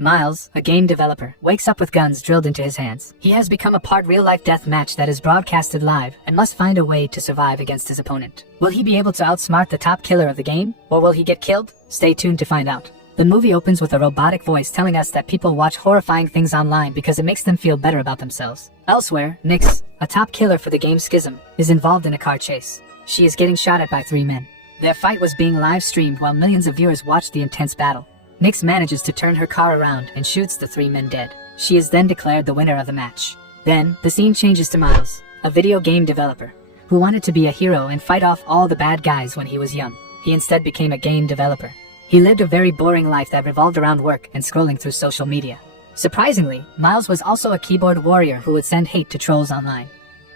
Miles, a game developer, wakes up with guns drilled into his hands. He has become a part real-life death match that is broadcasted live and must find a way to survive against his opponent. Will he be able to outsmart the top killer of the game, or will he get killed? Stay tuned to find out. The movie opens with a robotic voice telling us that people watch horrifying things online because it makes them feel better about themselves. Elsewhere, Nyx, a top killer for the game Skizm, is involved in a car chase. She is getting shot at by 3 men. Their fight was being live-streamed while millions of viewers watched the intense battle. Nyx manages to turn her car around and shoots the 3 men dead. She is then declared the winner of the match. Then, the scene changes to Miles, a video game developer, who wanted to be a hero and fight off all the bad guys when he was young. He instead became a game developer. He lived a very boring life that revolved around work and scrolling through social media. Surprisingly, Miles was also a keyboard warrior who would send hate to trolls online.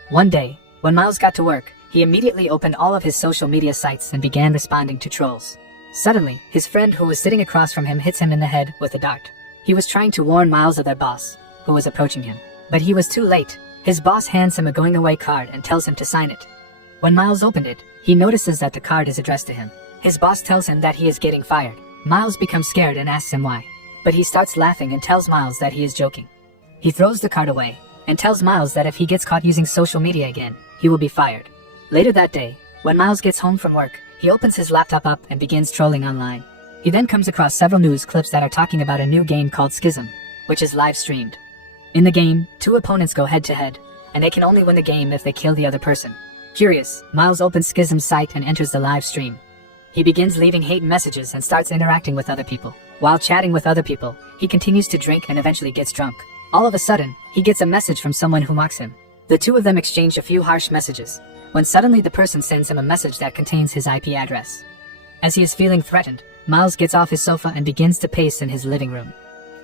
One day, when Miles got to work, he immediately opened all of his social media sites and began responding to trolls. Suddenly, his friend who was sitting across from him hits him in the head with a dart. He was trying to warn Miles of their boss, who was approaching him. But he was too late. His boss hands him a going-away card and tells him to sign it. When Miles opened it, he notices that the card is addressed to him. His boss tells him that he is getting fired. Miles becomes scared and asks him why. But he starts laughing and tells Miles that he is joking. He throws the card away and tells Miles that if he gets caught using social media again, he will be fired. Later that day, when Miles gets home from work, he opens his laptop up and begins trolling online. He then comes across several news clips that are talking about a new game called Skizm, which is live streamed. In the game, 2 opponents go head to head, and they can only win the game if they kill the other person. Curious, Miles opens Skizm's site and enters the live stream. He begins leaving hate messages and starts interacting with other people. While chatting with other people, he continues to drink and eventually gets drunk. All of a sudden, he gets a message from someone who mocks him. The 2 of them exchange a few harsh messages, when suddenly the person sends him a message that contains his IP address. As he is feeling threatened, Miles gets off his sofa and begins to pace in his living room.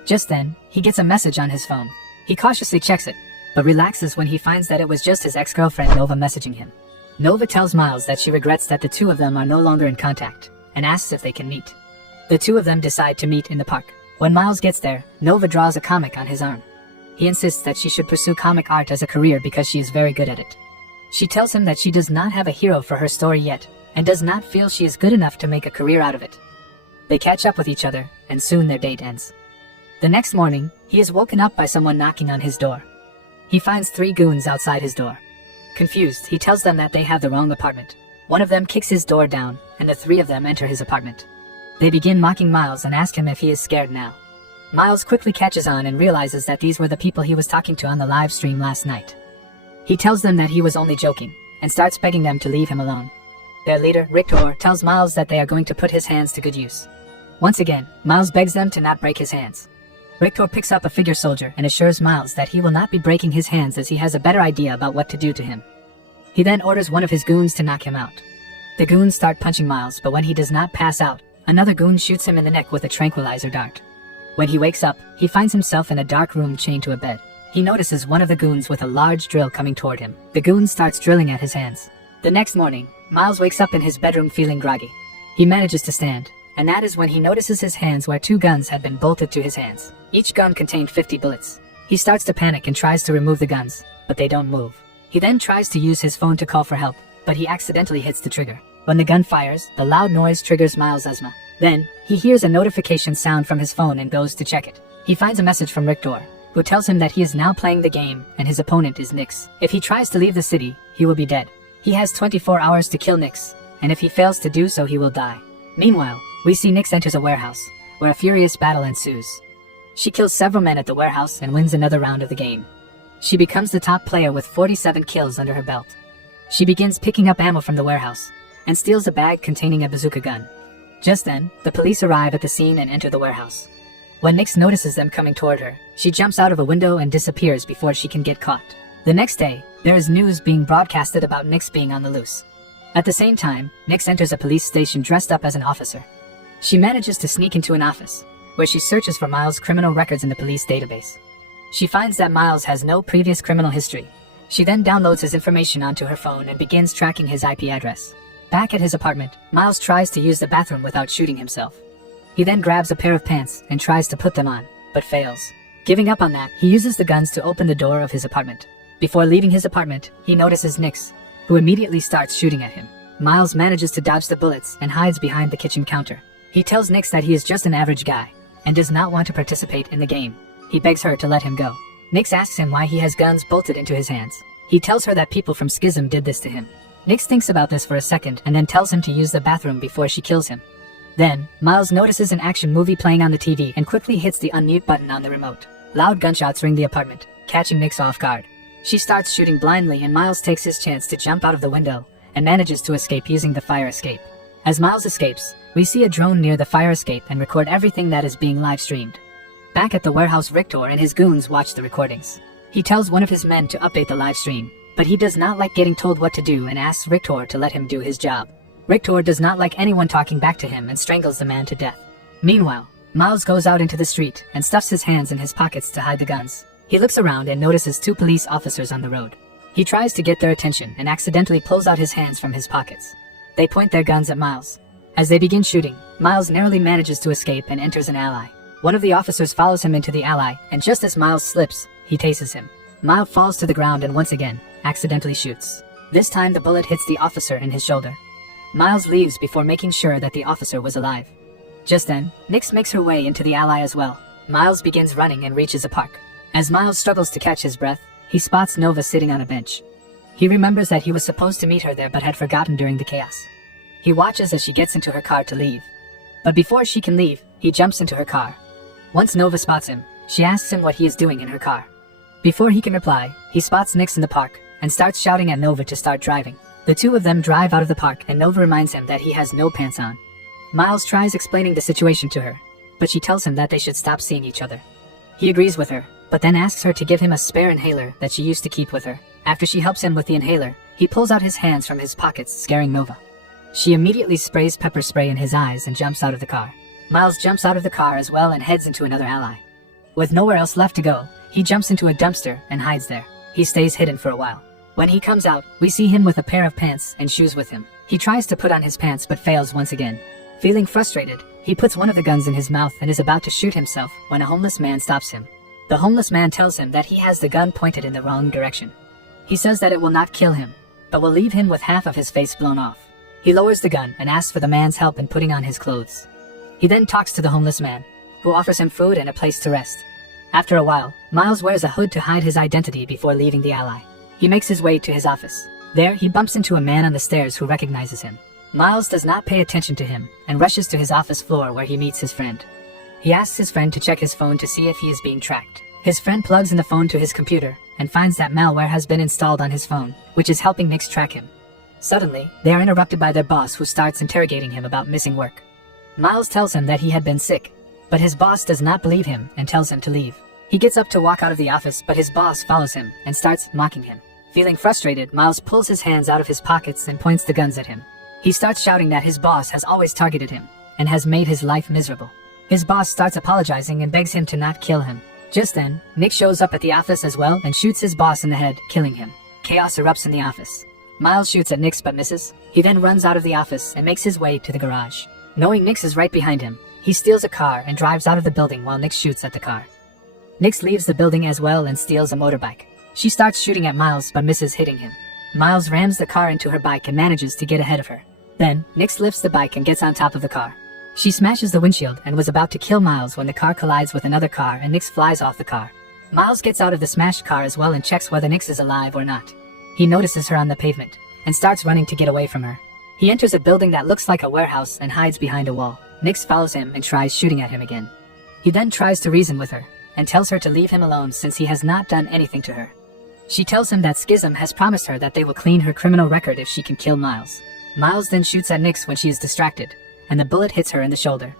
Just then, he gets a message on his phone. He cautiously checks it, but relaxes when he finds that it was just his ex-girlfriend Nova messaging him. Nova tells Miles that she regrets that the 2 of them are no longer in contact, and asks if they can meet. The 2 of them decide to meet in the park. When Miles gets there, Nova draws a comic on his arm. He insists that she should pursue comic art as a career because she is very good at it. She tells him that she does not have a hero for her story yet, and does not feel she is good enough to make a career out of it. They catch up with each other, and soon their date ends. The next morning, he is woken up by someone knocking on his door. He finds 3 goons outside his door. Confused, he tells them that they have the wrong apartment. One of them kicks his door down, and the 3 of them enter his apartment. They begin mocking Miles and ask him if he is scared now. Miles quickly catches on and realizes that these were the people he was talking to on the live stream last night. He tells them that he was only joking, and starts begging them to leave him alone. Their leader, Richter, tells Miles that they are going to put his hands to good use. Once again, Miles begs them to not break his hands. Richter picks up a figure soldier and assures Miles that he will not be breaking his hands as he has a better idea about what to do to him. He then orders one of his goons to knock him out. The goons start punching Miles, but when he does not pass out, another goon shoots him in the neck with a tranquilizer dart. When he wakes up, he finds himself in a dark room chained to a bed. He notices one of the goons with a large drill coming toward him. The goon starts drilling at his hands. The next morning, Miles wakes up in his bedroom feeling groggy. He manages to stand, and that is when he notices his hands where 2 guns had been bolted to his hands. Each gun contained 50 bullets. He starts to panic and tries to remove the guns, but they don't move. He then tries to use his phone to call for help, but he accidentally hits the trigger. When the gun fires, the loud noise triggers Miles' asthma. Then, he hears a notification sound from his phone and goes to check it. He finds a message from Richter, who tells him that he is now playing the game and his opponent is Nyx. If he tries to leave the city, he will be dead. He has 24 hours to kill Nyx, and if he fails to do so, he will die. Meanwhile, we see Nyx enters a warehouse, where a furious battle ensues. She kills several men at the warehouse and wins another round of the game. She becomes the top player with 47 kills under her belt. She begins picking up ammo from the warehouse, and steals a bag containing a bazooka gun. Just then, the police arrive at the scene and enter the warehouse. When Nyx notices them coming toward her, she jumps out of a window and disappears before she can get caught. The next day, there is news being broadcasted about Nyx being on the loose. At the same time, Nyx enters a police station dressed up as an officer. She manages to sneak into an office, where she searches for Miles' criminal records in the police database. She finds that Miles has no previous criminal history. She then downloads his information onto her phone and begins tracking his IP address. Back at his apartment, Miles tries to use the bathroom without shooting himself. He then grabs a pair of pants and tries to put them on, but fails. Giving up on that, he uses the guns to open the door of his apartment. Before leaving his apartment, he notices Nyx, who immediately starts shooting at him. Miles manages to dodge the bullets and hides behind the kitchen counter. He tells Nyx that he is just an average guy, and does not want to participate in the game. He begs her to let him go. Nyx asks him why he has guns bolted into his hands. He tells her that people from Skizm did this to him. Nyx thinks about this for a second and then tells him to use the bathroom before she kills him. Then, Miles notices an action movie playing on the TV and quickly hits the unmute button on the remote. Loud gunshots ring the apartment, catching Nyx off guard. She starts shooting blindly and Miles takes his chance to jump out of the window and manages to escape using the fire escape. As Miles escapes, we see a drone near the fire escape and record everything that is being live streamed. Back at the warehouse, Richter and his goons watch the recordings. He tells one of his men to update the live stream, but he does not like getting told what to do and asks Richter to let him do his job. Richter does not like anyone talking back to him and strangles the man to death. Meanwhile, Miles goes out into the street and stuffs his hands in his pockets to hide the guns. He looks around and notices 2 police officers on the road. He tries to get their attention and accidentally pulls out his hands from his pockets. They point their guns at Miles. As they begin shooting, Miles narrowly manages to escape and enters an alley. One of the officers follows him into the alley, and just as Miles slips, he tases him. Miles falls to the ground and once again, accidentally shoots. This time the bullet hits the officer in his shoulder. Miles leaves before making sure that the officer was alive. Just then, Nyx makes her way into the alley as well. Miles begins running and reaches a park. As Miles struggles to catch his breath, he spots Nova sitting on a bench. He remembers that he was supposed to meet her there but had forgotten during the chaos. He watches as she gets into her car to leave. But before she can leave, he jumps into her car. Once Nova spots him, she asks him what he is doing in her car. Before he can reply, he spots Nyx in the park and starts shouting at Nova to start driving. The 2 of them drive out of the park and Nova reminds him that he has no pants on. Miles tries explaining the situation to her, but she tells him that they should stop seeing each other. He agrees with her, but then asks her to give him a spare inhaler that she used to keep with her. After she helps him with the inhaler, he pulls out his hands from his pockets, scaring Nova. She immediately sprays pepper spray in his eyes and jumps out of the car. Miles jumps out of the car as well and heads into another alley. With nowhere else left to go, he jumps into a dumpster and hides there. He stays hidden for a while. When he comes out, we see him with a pair of pants and shoes with him. He tries to put on his pants but fails once again. Feeling frustrated, he puts one of the guns in his mouth and is about to shoot himself when a homeless man stops him. The homeless man tells him that he has the gun pointed in the wrong direction. He says that it will not kill him, but will leave him with half of his face blown off. He lowers the gun and asks for the man's help in putting on his clothes. He then talks to the homeless man, who offers him food and a place to rest. After a while, Miles wears a hood to hide his identity before leaving the alley. He makes his way to his office. There, he bumps into a man on the stairs who recognizes him. Miles does not pay attention to him and rushes to his office floor where he meets his friend. He asks his friend to check his phone to see if he is being tracked. His friend plugs in the phone to his computer and finds that malware has been installed on his phone, which is helping Nyx track him. Suddenly, they are interrupted by their boss who starts interrogating him about missing work. Miles tells him that he had been sick, but his boss does not believe him and tells him to leave. He gets up to walk out of the office, but his boss follows him and starts mocking him. Feeling frustrated, Miles pulls his hands out of his pockets and points the guns at him. He starts shouting that his boss has always targeted him and has made his life miserable. His boss starts apologizing and begs him to not kill him. Just then, Nyx shows up at the office as well and shoots his boss in the head, killing him. Chaos erupts in the office. Miles shoots at Nyx but misses. He then runs out of the office and makes his way to the garage. Knowing Nyx is right behind him, he steals a car and drives out of the building while Nyx shoots at the car. Nyx leaves the building as well and steals a motorbike. She starts shooting at Miles but misses hitting him. Miles rams the car into her bike and manages to get ahead of her. Then, Nyx lifts the bike and gets on top of the car. She smashes the windshield and was about to kill Miles when the car collides with another car and Nyx flies off the car. Miles gets out of the smashed car as well and checks whether Nyx is alive or not. He notices her on the pavement and starts running to get away from her. He enters a building that looks like a warehouse and hides behind a wall. Nyx follows him and tries shooting at him again. He then tries to reason with her and tells her to leave him alone since he has not done anything to her. She tells him that Skizm has promised her that they will clean her criminal record if she can kill Miles. Miles then shoots at Nyx when she is distracted, and the bullet hits her in the shoulder.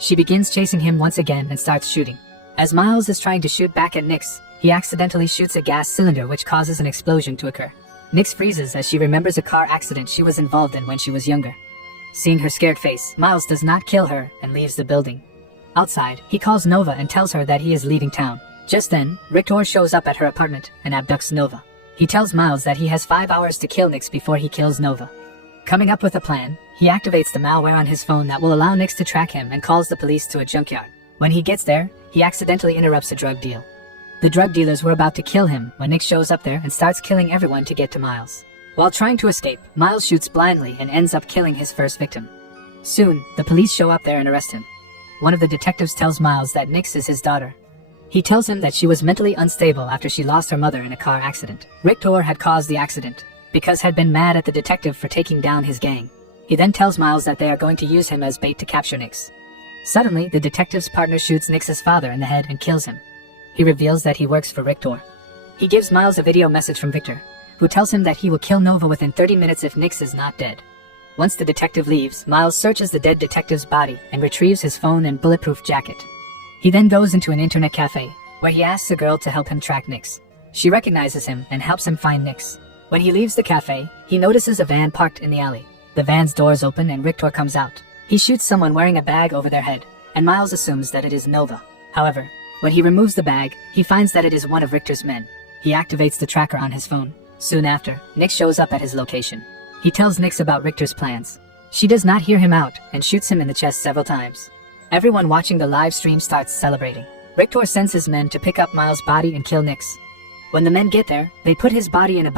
She begins chasing him once again and starts shooting. As Miles is trying to shoot back at Nyx, he accidentally shoots a gas cylinder which causes an explosion to occur. Nyx freezes as she remembers a car accident she was involved in when she was younger. Seeing her scared face, Miles does not kill her and leaves the building. Outside, he calls Nova and tells her that he is leaving town. Just then, Richter shows up at her apartment and abducts Nova. He tells Miles that he has 5 hours to kill Nyx before he kills Nova. Coming up with a plan, he activates the malware on his phone that will allow Nyx to track him and calls the police to a junkyard. When he gets there, he accidentally interrupts a drug deal. The drug dealers were about to kill him when Nyx shows up there and starts killing everyone to get to Miles. While trying to escape, Miles shoots blindly and ends up killing his first victim. Soon, the police show up there and arrest him. one of the detectives tells Miles that Nix is his daughter. He tells him that she was mentally unstable after she lost her mother in a car accident. Victor had caused the accident, because had been mad at the detective for taking down his gang. He then tells Miles that they are going to use him as bait to capture Nix. Suddenly, the detective's partner shoots Nix's father in the head and kills him. He reveals that he works for Victor. He gives Miles a video message from Victor, who tells him that he will kill Nova within 30 minutes if Nix is not dead. Once the detective leaves, Miles searches the dead detective's body and retrieves his phone and bulletproof jacket. He then goes into an internet cafe, where he asks a girl to help him track Nix. She recognizes him and helps him find Nix. When he leaves the cafe, he notices a van parked in the alley. The van's doors open and Victor comes out. He shoots someone wearing a bag over their head, and Miles assumes that it is Nova. However, when he removes the bag, he finds that it is one of Victor's men. He activates the tracker on his phone. Soon after, Nix shows up at his location. He tells Nix about Victor's plans. She does not hear him out and shoots him in the chest several times. Everyone watching the live stream starts celebrating. Victor sends his men to pick up Miles' body and kill Nix. When the men get there, they put his body in a